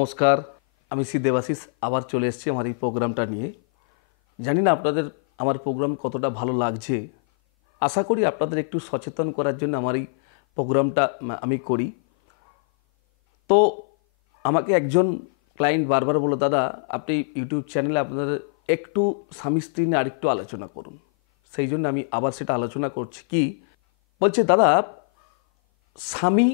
নমস্কার, আমি শ্রী দেবাশিস আবার চলে এসেছি আমার এই প্রোগ্রামটা নিয়ে। জানি না আপনাদের আমার প্রোগ্রাম কতটা ভালো লাগছে। আশা করি আপনাদের একটু সচেতন করার জন্য আমার এই প্রোগ্রামটা আমি করি। তো আমাকে একজন ক্লায়েন্ট বারবার বলল, দাদা আপনি ইউটিউব চ্যানেলে আপনাদের একটু স্বামী স্ত্রী নিয়ে আরেকটু আলোচনা করুন। সেই জন্য আমি আবার সেটা আলোচনা করছি। কি বলছে, দাদা স্বামী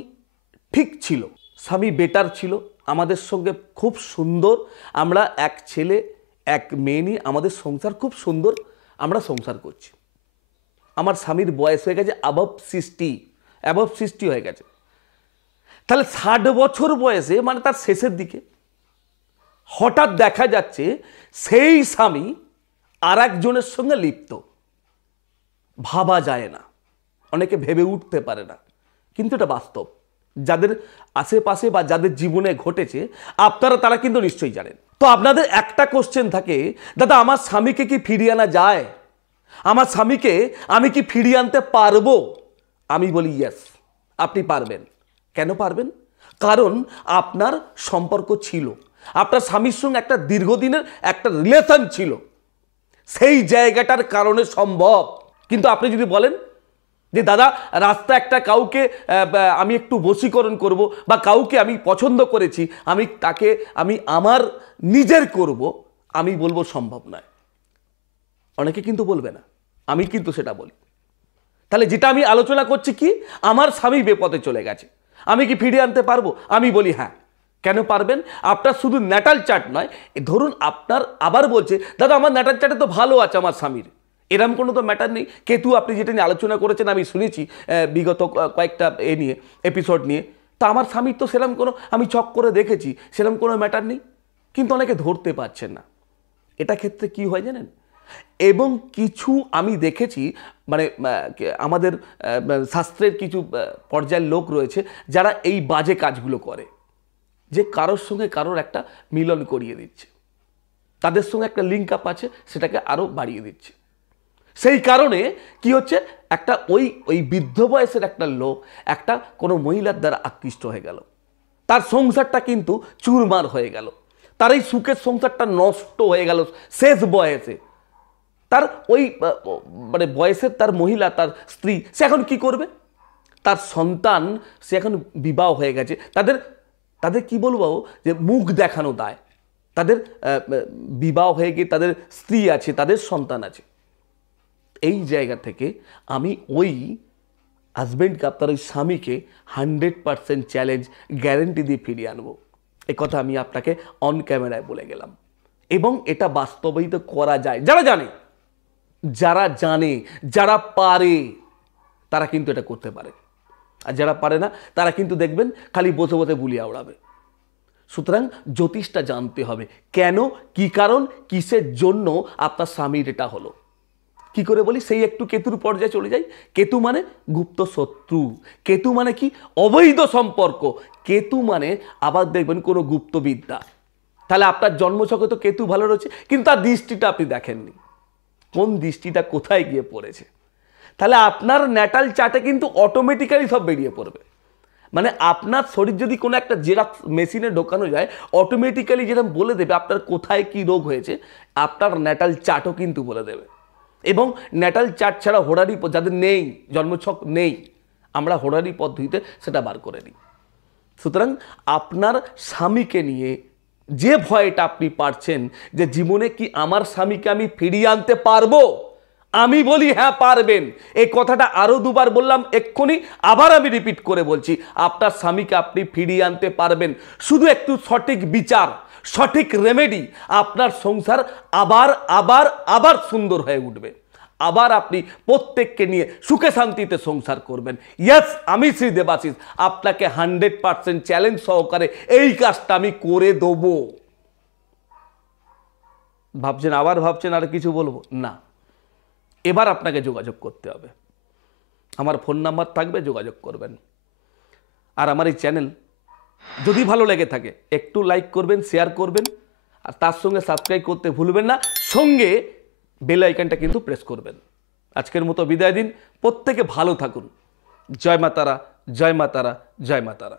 ঠিক ছিল, স্বামী বেটার ছিল, আমাদের সঙ্গে খুব সুন্দর, আমরা এক ছেলে এক মেয়ে নিয়ে আমাদের সংসার খুব সুন্দর আমরা সংসার করছি। আমার স্বামীর বয়স হয়ে গেছে অ্যাবভ 60 হয়ে গেছে। তাহলে 60 বছর বয়সে, মানে তার শেষের দিকে, হঠাৎ দেখা যাচ্ছে সেই স্বামী আর একজনের সঙ্গে লিপ্ত। ভাবা যায় না, অনেকে ভেবে উঠতে পারে না, কিন্তু এটা বাস্তব। যাদের আশেপাশে বা যাদের জীবনে ঘটেছে আপনারা তারা কিন্তু নিশ্চয়ই জানেন। তো আপনাদের একটা কোশ্চেন থাকে, দাদা আমার স্বামীকে কি ফিরিয়ে আনা যায়? আমার স্বামীকে আমি কি ফিরিয়ে আনতে পারবো? আমি বলি ইয়েস, আপনি পারবেন। কেন পারবেন? কারণ আপনার সম্পর্ক ছিল, আপনার স্বামীর সঙ্গে একটা দীর্ঘদিনের একটা রিলেশন ছিল, সেই জায়গাটার কারণে সম্ভব। কিন্তু আপনি যদি বলেন যে দাদা রাস্তা একটা কাউকে আমি একটু বশীকরণ করব, বা কাউকে আমি পছন্দ করেছি, আমি তাকে আমি আমার নিজের করব, আমি বলবো সম্ভব নয়। অনেকে কিন্তু বলবে না, আমি কিন্তু সেটা বলি। তাহলে যেটা আমি আলোচনা করছি কি, আমার স্বামী বেপথে চলে গেছে, আমি কি ফিরিয়ে আনতে পারবো? আমি বলি হ্যাঁ। কেন পারবেন? আপনার শুধু ন্যাটাল চার্ট নয়, ধরুন আপনার আবার বলছে দাদা আমার ন্যাটাল চার্টে তো ভালো আছে আমার স্বামীর, এরম কোনো তো ম্যাটার নেই। কেতু আপনি যেটা নিয়ে আলোচনা করেছেন আমি শুনেছি বিগত কয়েকটা এপিসোড নিয়ে, তা আমার স্বামীর তো সেরকম কোনো, আমি চক করে দেখেছি, সেরকম কোনো ম্যাটার নেই। কিন্তু অনেকে ধরতে পারছেন না। এটা ক্ষেত্রে কি হয় জানেন? এবং কিছু আমি দেখেছি, মানে আমাদের শাস্ত্রের কিছু পর্যায়ের লোক রয়েছে যারা এই বাজে কাজগুলো করে, যে কারোর সঙ্গে কারোর একটা মিলন করিয়ে দিচ্ছে, তাদের সঙ্গে একটা লিঙ্ক আপ আছে, সেটাকে আরও বাড়িয়ে দিচ্ছে। সেই কারণে কি হচ্ছে, একটা ওই বৃদ্ধ বয়সের একটা লোক একটা কোনো মহিলার দ্বারা আকৃষ্ট হয়ে গেল, তার সংসারটা কিন্তু চুরমার হয়ে গেল, তার এই সুখের সংসারটা নষ্ট হয়ে গেল শেষ বয়সে। তার ওই মানে বয়সের তার মহিলা, তার স্ত্রী, সে এখন কি করবে? তার সন্তান, সে এখন বিবাহ হয়ে গেছে, তাদের কি বলবো, যে মুখ দেখানো দায়। তাদের বিবাহ হয়ে গিয়ে তাদের স্ত্রী আছে, তাদের সন্তান আছে। এই জায়গা থেকে আমি ওই হাজব্যান্ডকে, আপনার ওই স্বামীকে 100% চ্যালেঞ্জ গ্যারেন্টি দিয়ে ফিরিয়ে আনবো। এ কথা আমি আপনাকে অন ক্যামেরায় বলে গেলাম, এবং এটা বাস্তবায়িত করা যায়। যারা জানে, যারা পারে, তারা কিন্তু এটা করতে পারে। আর যারা পারে না তারা কিন্তু দেখবেন খালি বসে বসে বুলিয়ে উড়াবে। সুতরাং জ্যোতিষটা জানতে হবে, কেন, কি কারণ, কিসের জন্য আপনার স্বামীর এটা হলো। কি করে বলি, সেই একটু কেতুর পর্যায়ে চলে যাই। কেতু মানে গুপ্ত শত্রু, কেতু মানে কি, অবৈধ সম্পর্ক, কেতু মানে আবার দেখবেন কোনো গুপ্তবিদ্যা। তাহলে আপনার জন্মছকে তো কেতু ভালো রয়েছে, কিন্তু তার দৃষ্টিটা আপনি দেখেননি, কোন দৃষ্টিটা কোথায় গিয়ে পড়েছে। তাহলে আপনার ন্যাটাল চার্টে কিন্তু অটোমেটিক্যালি সব বেরিয়ে পড়বে। মানে আপনার শরীর যদি কোনো একটা জেরক্স মেশিনে ঢোকানো যায়, অটোমেটিক্যালি যেরকম বলে দেবে আপনার কোথায় কি রোগ হয়েছে, আপনার ন্যাটাল চার্টও কিন্তু বলে দেবে। এবং ন্যাটাল চার্ট ছাড়া হোরারি, যাদের নেই, জন্মছক নেই, আমরা হোরারি পদ্ধতিতে সেটা বার করে নিই। সুতরাং আপনার স্বামীকে নিয়ে যে ভয়টা আপনি পাচ্ছেন, যে জীবনে কি আমার স্বামীকে আমি ফিরিয়ে আনতে পারবো, আমি বলি হ্যাঁ পারবেন। এই কথাটা আরো দুবার বললাম এক্ষুনি, আবার আমি রিপিট করে বলছি, আপনার স্বামীকে আপনি ফিরিয়ে আনতে পারবেন। শুধু একটু সঠিক বিচার, সঠিক রেমেডি, আপনার সংসার আবার আবার আবার সুন্দর হয়ে উঠবে। আবার আপনি প্রত্যেককে নিয়ে সুখে শান্তিতে সংসার করবেন। ইয়েস, আমি শ্রী দেবাশিস আপনাকে 100% চ্যালেঞ্জ সহকারে এই কাজটা আমি করে দেবো। ভাবছেন আর কিছু বলবো না, এবার আপনাকে যোগাযোগ করতে হবে। আমার ফোন নাম্বার থাকবে, যোগাযোগ করবেন। আর আমার এই চ্যানেল যদি ভালো লেগে থাকে একটু লাইক করবেন, শেয়ার করবেন, আর তার সঙ্গে সাবস্ক্রাইব করতে ভুলবেন না, সঙ্গে বেল আইকনটা কিন্তু প্রেস করবেন। আজকের মতো বিদায় দিন, প্রত্যেকে ভালো থাকুন। জয় মা তারা, জয় মা তারা, জয় মা তারা।